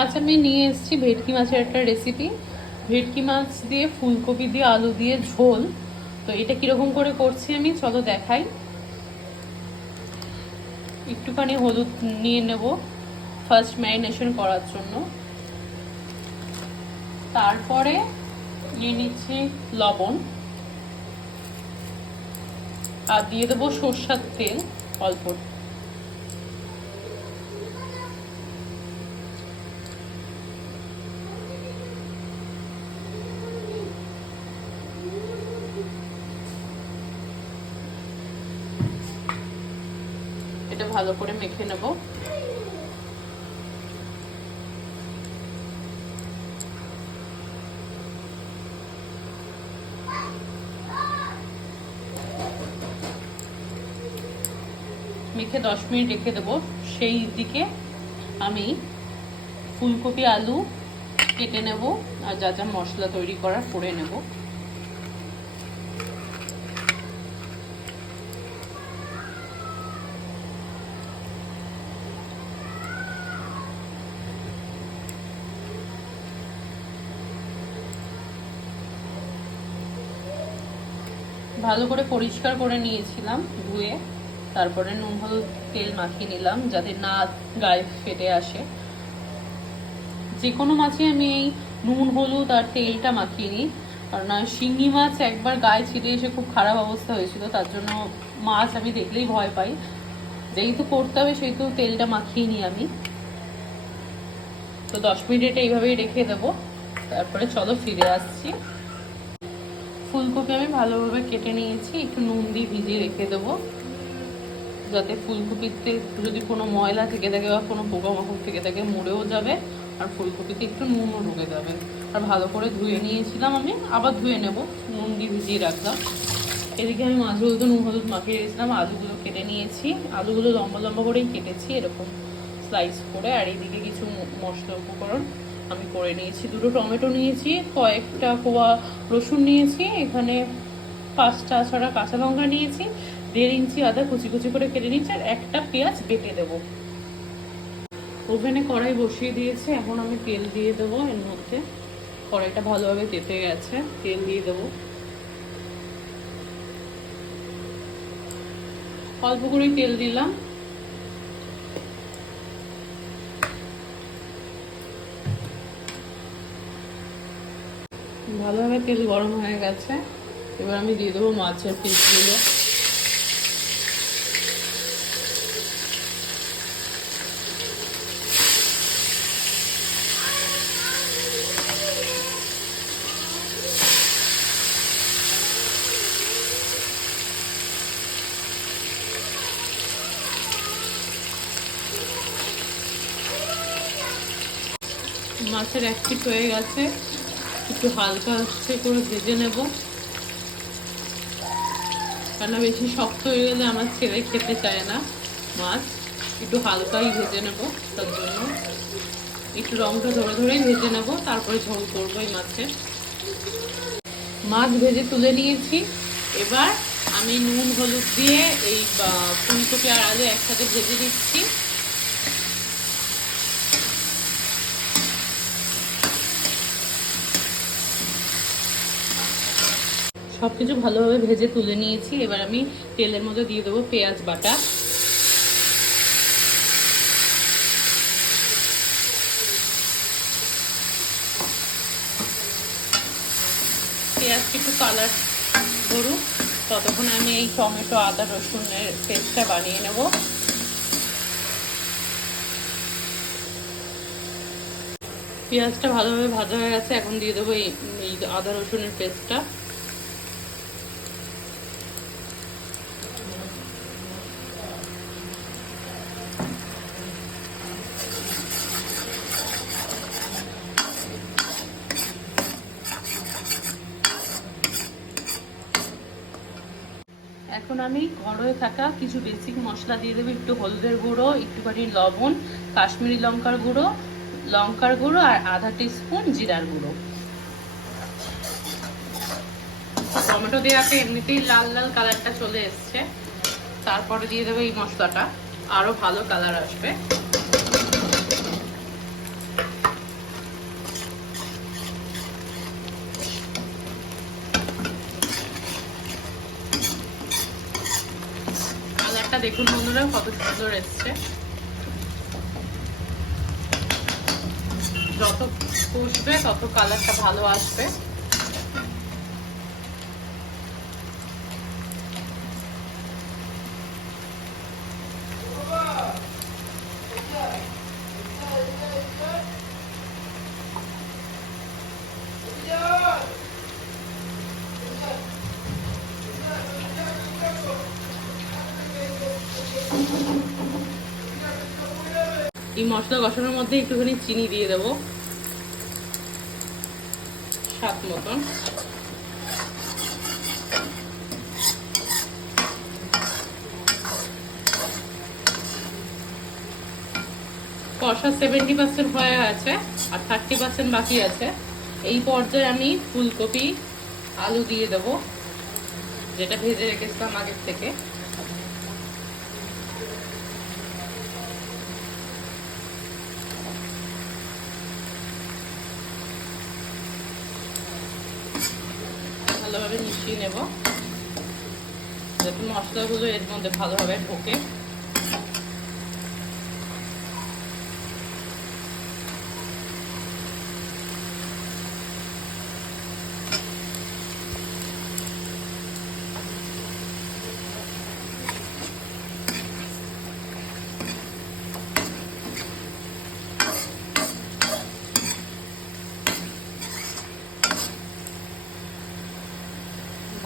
আজ আমি নিয়ে এসেছি ভেটকি মাছের একটা রেসিপি। ভেটকি মাছ দিয়ে ফুলকপি দিয়ে আলু দিয়ে ঝোল। তো এটা কিরকম করে করছি আমি চলো দেখাই। একটুখানি হলুদ নিয়ে নেব ফার্স্ট ম্যারিনেশন করার জন্য। তারপরে নিয়ে নিচ্ছি লবণ আর দিয়ে দেবো সরষের তেল অল্প। এটা ভালো করে মেখে নেব। মেখে 10 মিনিট রেখে দেবো। সেই দিকে আমি ফুলকপি আলু কেটে নেব আর যা যা মশলা তৈরি করার করে নেব। ভালো করে পরিষ্কার করে নিয়েছিলাম ধুয়ে। তারপরে নুন হলুদ তেল মাখিয়ে নিলাম যাতে না গায়ে ফেটে আসে। যে কোনো মাছে আমি এই নুন হলুদ আর তেলটা মাখিয়ে নিই, কারণ শিঙি মাছ একবার গায়ে ছিটে এসে খুব খারাপ অবস্থা হয়েছিল। তার জন্য মাছ আমি দেখলেই ভয় পাই। যেহেতু করতে হবে সেহেতু তেলটা মাখিয়ে নিই আমি। তো 10 মিনিট এটা এইভাবেই রেখে দেবো। তারপরে চলো ফিরে আসছি। ফুলকপি আমি ভালোভাবে কেটে নিয়েছি, একটু নুন দিয়ে ভিজিয়ে রেখে দেবো যাতে ফুলকপিতে যদি কোনো ময়লা থেকে থাকে বা কোনো পোকামাকড় থেকে থাকে মরেও যাবে, আর ফুলকপিতে একটু নুনও ঢুকে যাবে। আর ভালো করে ধুয়ে নিয়েছিলাম আমি, আবার ধুয়ে নেব, নুন দিয়ে ভিজিয়ে রাখলাম। এদিকে আমি মাছগুলো তো নুন হলুদ মাখিয়ে রেখেছিলাম, আলুগুলো কেটে নিয়েছি। আলুগুলো লম্বা লম্বা করেই কেটেছি এরকম স্লাইস করে। আর এইদিকে কিছু মশলা উপকরণ আমি করে নিয়েছি। 2টো টমেটো নিয়েছি, কয়েকটা কোয়া রসুন নিয়েছি, এখানে 5টা 6টা কাঁচা লঙ্কা নিয়েছি, 1.5 ইঞ্চি আদা কুচি কুচি করে কেটে নিয়েছি, আর একটা পেঁয়াজ বেটে দেবো। ওভেনে কড়াই বসিয়ে দিয়েছি, এখন আমি তেল দিয়ে দেবো এর মধ্যে। কড়াইটা ভালোভাবে তেতে গেছে, তেল দিয়ে দেবো। অল্প করেই তেল দিলাম। ভালোভাবে তেল গরম হয়ে গেছে, এবার আমি দিয়ে দেবো মাছের পিসগুলো। মাছের এক পিঠ হয়ে গেছে, একটু হালকা আস্তে করে ভেজে নেব, কেননা বেশি শক্ত হয়ে গেলে আমার ছেলে খেতে চায় না মাছ। একটু হালকাই ভেজে নেব, তার জন্য একটু রংটা ধরে ধরেই ভেজে নেব, তারপরে ঝোল করবো এই মাছের। মাছ ভেজে তুলে নিয়েছি। এবার আমি নুন হলুদ দিয়ে এই ফুলকপি আর আলু একসাথে ভেজে দিচ্ছি। সবকিছু ভালোভাবে ভেজে তুলে নিয়েছি। এবার আমি তেলের মধ্যে দিয়ে দেবো পেঁয়াজ বাটা। পেঁয়াজকে একটু কালার ধরুক, ততক্ষণ আমি এই টমেটো আদা রসুনের পেস্টটা বানিয়ে নেব। পেঁয়াজটা ভালোভাবে ভাজা হয়ে গেছে, এখন দিয়ে দেবো এই আদা রসুনের পেস্টটা। এখন আমি ঘরে থাকা কিছু বেসিক মশলা দিয়ে দেবো। একটু হলুদের গুঁড়ো, একটুখানি লবণ, কাশ্মীরি লঙ্কার গুঁড়ো আর আধা টিস্পুন জিরার গুঁড়ো। টমেটো দেওয়াতে এমনিতেই লাল লাল কালারটা চলে এসছে। তারপরে দিয়ে দেবো এই মশলাটা, আরো ভালো কালার আসবে। দেখুন বন্ধুরা কত সুন্দর এসছে। যত কষবে তত কালারটা ভালো আসবে। এই মশলা কষানোর মধ্যে একটুখানি চিনি দিয়ে দেবো স্বাদ মতন। কষা 70% হয়ে গেছে আর 30% বাকি আছে। এই পর্যায়ে আমি ফুলকপি আলু দিয়ে দেবো, যেটা ভেজে রেখেছিলাম আগের থেকে। ভালোভাবে মিশিয়ে নেব যাতে মশলাগুলো এর মধ্যে ভালোভাবে ঢোকে।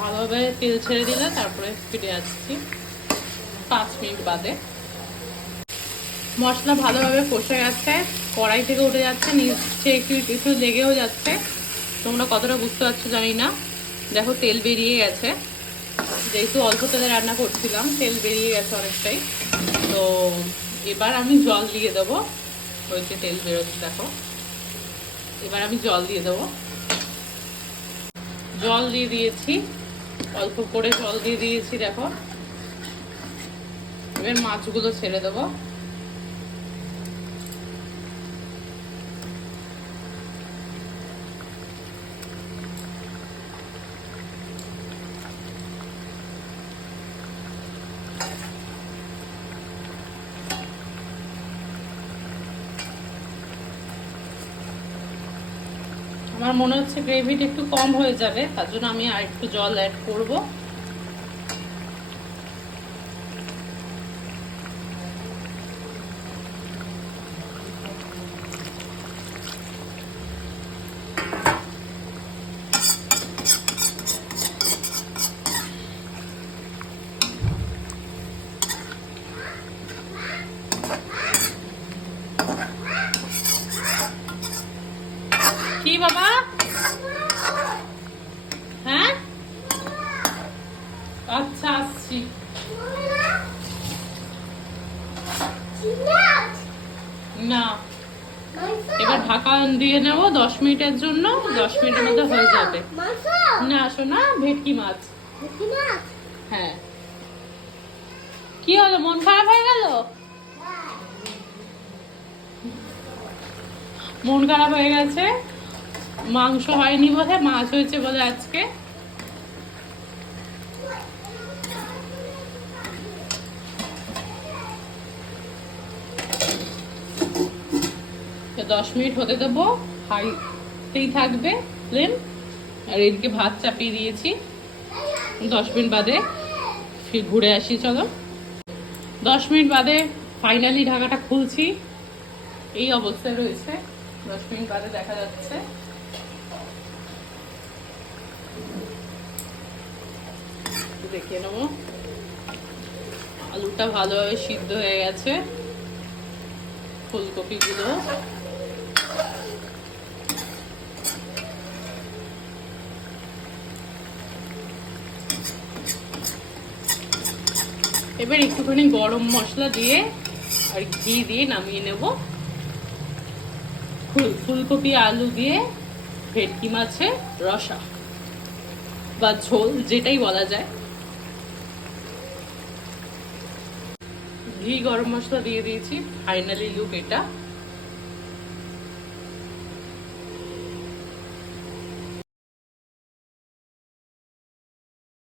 ভালোভাবে তেল ছেড়ে দিলে তারপরে ফিরে আসছি 5 মিনিট বাদে। মশলা ভালোভাবে কষে গেছে, কড়াই থেকে উঠে যাচ্ছে, নিচে একটু একটু লেগেও যাচ্ছে। তোমরা কতটা বুঝতে পারছো জানি না। দেখো তেল বেরিয়ে গেছে, যেহেতু অল্প তেলে রান্না করছিলাম তেল বেরিয়ে গেছে অনেকটাই। তো এবার আমি জল দিয়ে দেবো। ওই যে তেল বেরোচ্ছে দেখো, এবার আমি জল দিয়ে দেবো। জল দিয়ে দিয়েছি, অল্প করে জল দিয়ে দিয়েছি দেখো। এবার মাছগুলো ছেড়ে দেবো। আমার মনে হচ্ছে গ্রেভিটা একটু কম হয়ে যাবে, তার জন্য আমি আর একটু জল অ্যাড করব। কি বাবা? হ্যাঁ আচ্ছা আসছি। না এবার ঢাকা দিয়ে নেব 10 মিনিটের জন্য। 10 মিনিটের মধ্যে হয়ে যাবে। না শোনা, ভেটকি মাছ। হ্যাঁ। কি হলো, মন খারাপ হয়ে গেল? মন খারাপ হয়ে গেছে, মাংস হয়নি বলে, মাছ হয়েছে বলে আজকে। তো 10 মিনিট হতে দেবো, হাইতেই থাকবে ফ্লেম। আর এদিকে ভাত চাপিয়ে দিয়েছি। 10 মিনিট বাদে ফির ঘুরে আসি চলো। 10 মিনিট বাদে ফাইনালি ঢাকাটা খুলছি, এই অবস্থায় রয়েছে। 10 মিনিট বাদে দেখা যাচ্ছে। দেখিয়ে নেবো, আলুটা ভালোভাবে সিদ্ধ হয়ে গেছে, ফুলকপিগুলো। এবার একটুখানি গরম মশলা দিয়ে আর ঘি দিয়ে নামিয়ে নেব। ফুলকপি আলু দিয়ে ভেটকি মাছের রসা বা ঝোল, যেটাই বলা যায়। ঘি গরম মশলা দিয়ে দিয়েছি, ফাইনালি লুক এটা।